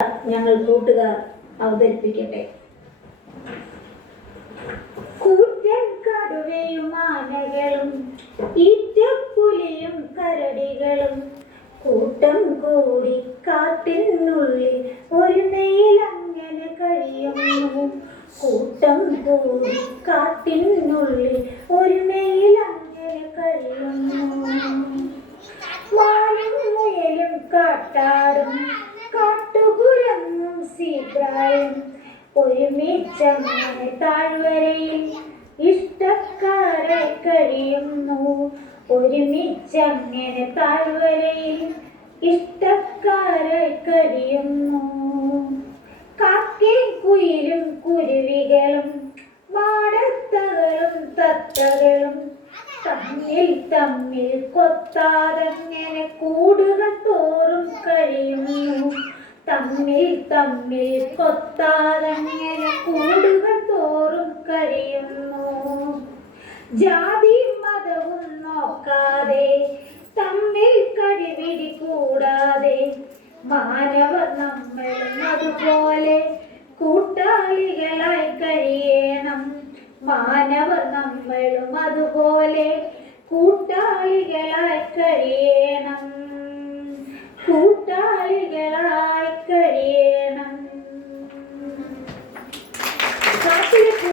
ഞങ്ങൾ കൂട്ടുകാർ അവതരിപ്പിക്കട്ടെ. കൂറ്റൻ കടുവയും ആനകളും ഈറ്റപ്പുലിയും കരടികളും കൂട്ടം കൂടി കാട്ടിനുള്ളിൽ ഒരു മേലങ്ങനെ കഴിയുന്നു. കൂട്ടം കൂടി കാട്ടിനുള്ളിൽ ഒരു മേലങ്ങനെ കഴിയുന്നു. മാനും മുയലും കാട്ടാടും കാട്ടുകുരങ്ങും സീബ്രയും ഒരുമിച്ചങ്ങനെ താഴ്വരയിൽ ഇഷ്ടക്കാരായി കഴിയുന്നു. ഒരുമിച്ചങ്ങനെ താഴ്വരയിൽ ഇഷ്ടക്കാരായി കഴിയുന്നു. കാക്കയും കുയിലും കുരുവികളും മാടത്തകളും തത്തകളും തമ്മിൽ തമ്മിൽ കൊത്താതങ്ങനെ കൂടുകൾ തോറും കഴിയുന്നു. തമ്മിൽ തമ്മിൽ കൊത്താതങ്ങനെ കൂടുകൾ തോറും കഴിയുന്നു. ജാതി മതവും നോക്കാതെ തമ്മിൽ കടിപിടി കൂടാതെ മാനവർ നമ്മളും അതുപോലെ കൂട്ടാളികളായി കഴിയണം. മാനവർ നമ്മളും അതുപോലെ കൂട്ടാളികളായി കഴിയണം.